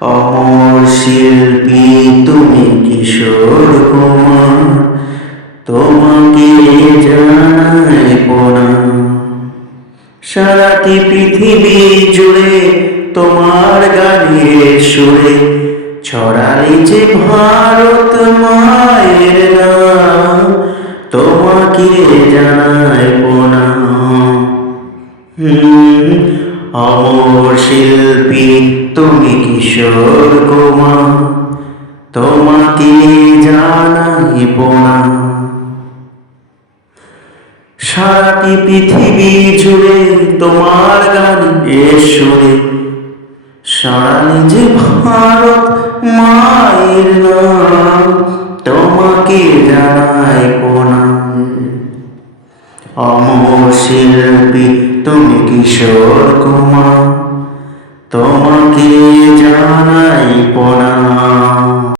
অমর শিল্পী তুমি কিশোর কুমার, তোমাকে জানাই প্রণাম। সারাটি পৃথিবী জুড়ে তোমার গানের সুরে ছড়ালে যে ভারত মায়ের নাম, তোমাকে জানাই প্রণাম। অমর শিল্পী তুমি কিশোর কুমার, তোমাকে জানাই প্রণাম। সারাটি পৃথিবী জুড়ে তোমার গানের সুরে ছড়ালে যে ভারত মায়ের নাম, তোমাকে জানাই প্রণাম। অমর শিল্পী তুমি কিশোর কুমার, তোমাকে জানাই প্রণাম।